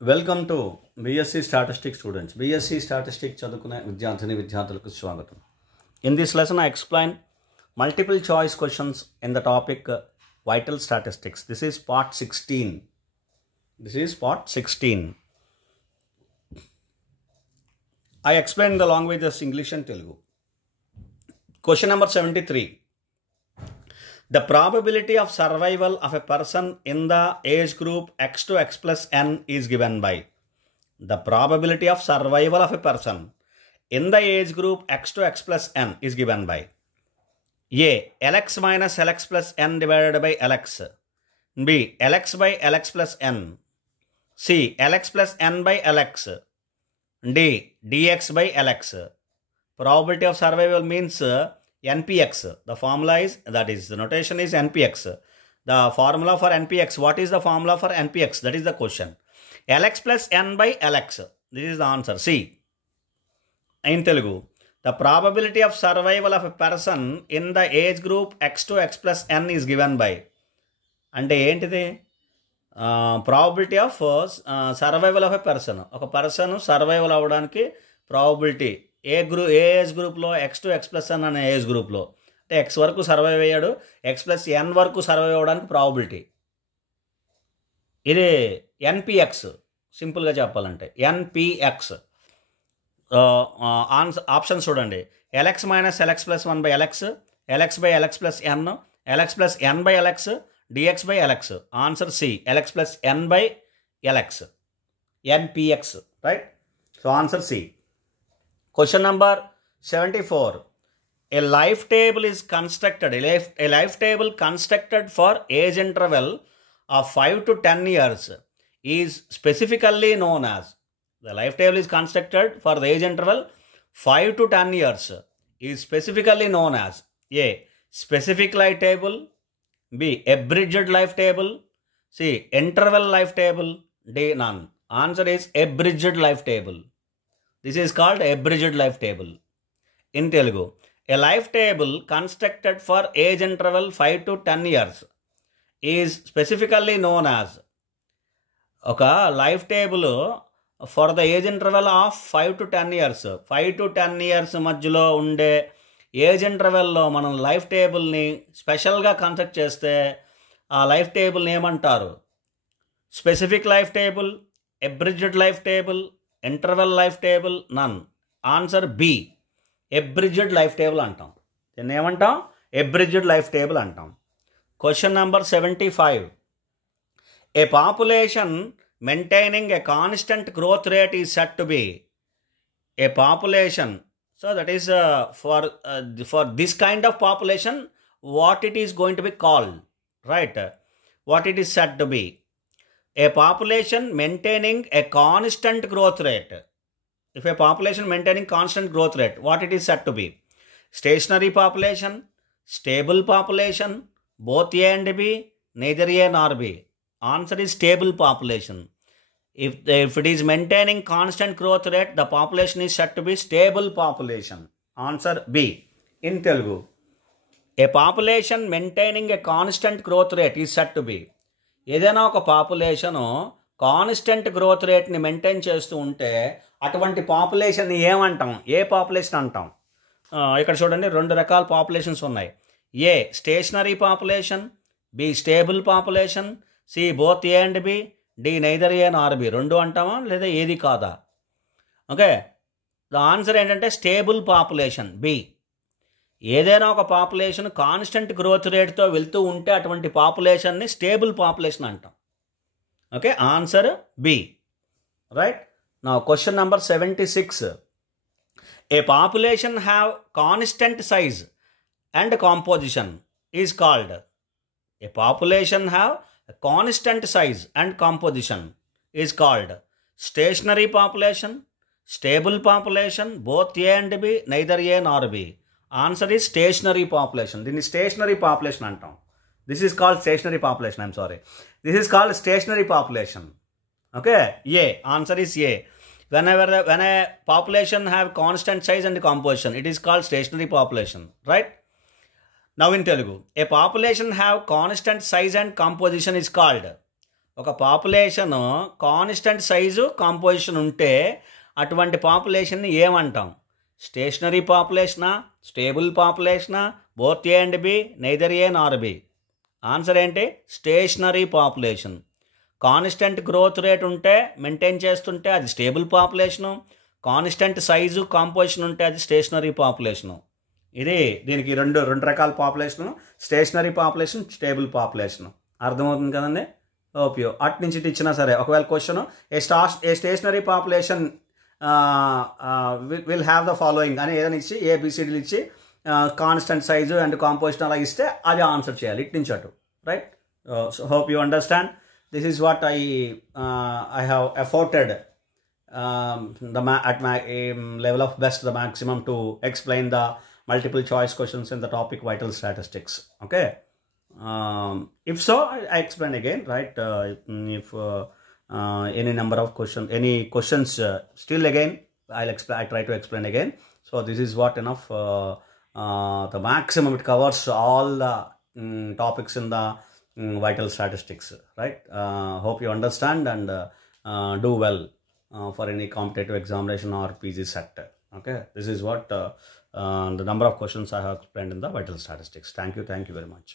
Welcome to BSc Statistics students. BSc Statistics చదువుకునే విద్యార్థులకు స్వాగతం. In this lesson I explain multiple choice questions in the topic vital statistics. This is part 16. I explain the languages English and Telugu. Question number 73. The probability of survival of a person in the age group x to x plus n is given by. The probability of survival of a person in the age group x to x plus n is given by A. Lx minus Lx plus n divided by Lx. B. Lx by Lx plus n. C. Lx plus n by Lx. D. Dx by Lx. Probability of survival means NPX. The formula is, that is, the notation is NPX. The formula for NPX, what is the formula for NPX? That is the question. Lx plus n by Lx. This is the answer. C. In Telugu, the probability of survival of a person in the age group x to x plus n is given by. అంటే ఏంటిది? Probability of survival of a person. ఒక person survival అవ్వడానికి probability a age గ్రూప్లో X to X plus ఎన్ అనే age గ్రూప్లో, అంటే X వరకు survive అయ్యాడు, ఎక్స్ ప్లస్ ఎన్ వరకు సర్వైవ్ అవ్వడానికి ప్రాబబిలిటీ. ఇది ఎన్పిఎక్స్, సింపుల్గా చెప్పాలంటే ఎన్పిఎక్స్. ఆప్షన్స్ చూడండి. LX minus LX plus 1 by LX, LX by LX plus N, LX plus N by LX, DX by LX. Answer C, LX plus N by LX, NPX. Right? So answer C. Question number 74. A life table is constructed. A life table constructed for age interval of 5 to 10 years is specifically known as. The life table is constructed for the age interval 5 to 10 years is specifically known as A. Specific life table. B. Abridged life table. C. Interval life table. D. None. Answer is abridged life table. This is called abridged life table. In Telugu, a life table constructed for age interval 5 to 10 years is specifically known as. Oka life table for the age interval of 5 to 10 years. 5 to 10 years మధ్యలో ఉండే age ఇంటర్వెల్లో మనం life టేబుల్ని స్పెషల్గా construct చేస్తే ఆ life టేబుల్ని ఏమంటారు? Specific life table, abridged life table, interval life table, none. Answer B, abridged life table అంటాం. దీన్ని ఏమంటాం? అబ్రిడ్జ్డ్ లైఫ్ టేబుల్ అంటాం. Question number 75. A population maintaining a constant growth rate is set to be. A population, so that is for this kind of population what it is going to be called, right? What it is set to be. A population maintaining a constant growth rate. If a population maintaining constant growth rate, what it is said to be? Stationary population, stable population, both A and B, neither A nor B. Answer is stable population. If it is maintaining constant growth rate, the population is said to be stable population. Answer B. In Telugu, a population maintaining a constant growth rate is said to be. ఏదైనా ఒక population constant growth రేట్ని maintain చేస్తూ ఉంటే అటువంటి పాపులేషన్ని ఏమంటాం? ఏ population అంటాం? ఇక్కడ చూడండి, 2 రకాల పాపులేషన్స్ ఉన్నాయి. A stationary population, B stable population, C both A and B, D neither A nor B. 2 అంటామా లేదా ఏది కాదా? ఓకే, ద ఆన్సర్ ఏంటంటే స్టేబుల్ పాపులేషన్, బి. ఏదైనా ఒక పాపులేషన్ కాన్స్టెంట్ గ్రోత్ రేట్తో వెళ్తూ ఉంటే అటువంటి పాపులేషన్ని స్టేబుల్ పాపులేషన్ అంటాం. Okay, answer B. రైట్? నా question number 76. A population have constant size and composition is called. A population have constant size and composition is called stationary population, stable population, both A and B, neither A nor B. Answer is stationary population. దీన్ని stationary population అంటాం. This is called stationary population. I'm sorry, this is called stationary population. Okay, A. Answer is A. when a population have constant size and composition, it is called stationary population. Right? Now in Telugu, a population have constant size and composition is called ఒక population constant size composition ఉంటే అటువంటి పాపులేషన్ని ఏమంటాం? Stationary పాపులేషనా, stable పాపులేషనా, both A and B, neither A nor B? Answer ఏంటి? Stationary population. Constant growth rate ఉంటే maintain చేస్తుంటే అది stable population, constant size composition ఉంటే అది స్టేషనరీ పాపులేషను. ఇది దీనికి రెండు రకాల population, stationary population, stable population. అర్థమవుతుంది కదండి? ఓపియో అటు నుంచి ఇటు ఇచ్చినా సరే ఒకవేళ question A stationary population will have the following అని ఏదైనా ఇచ్చి ఏబిసిడీలు ఇచ్చి కాన్స్టెంట్ సైజు అండ్ కాంపోజిషన్ అలా ఇస్తే అది ఆన్సర్ చేయాలి ఇటు నుంచి అటు, right? So hope you understand. This is what I have efforted at my level of best, the maximum to explain the multiple choice questions in the topic vital statistics. Okay. If so, I explain again, right? If any number of questions, any questions still again, I try to explain again. So this is what enough, the maximum it covers all the topics in the vital statistics, right? Hope you understand and do well for any competitive examination or PG sector. Okay, this is what the number of questions I have explained in the vital statistics. Thank you very much.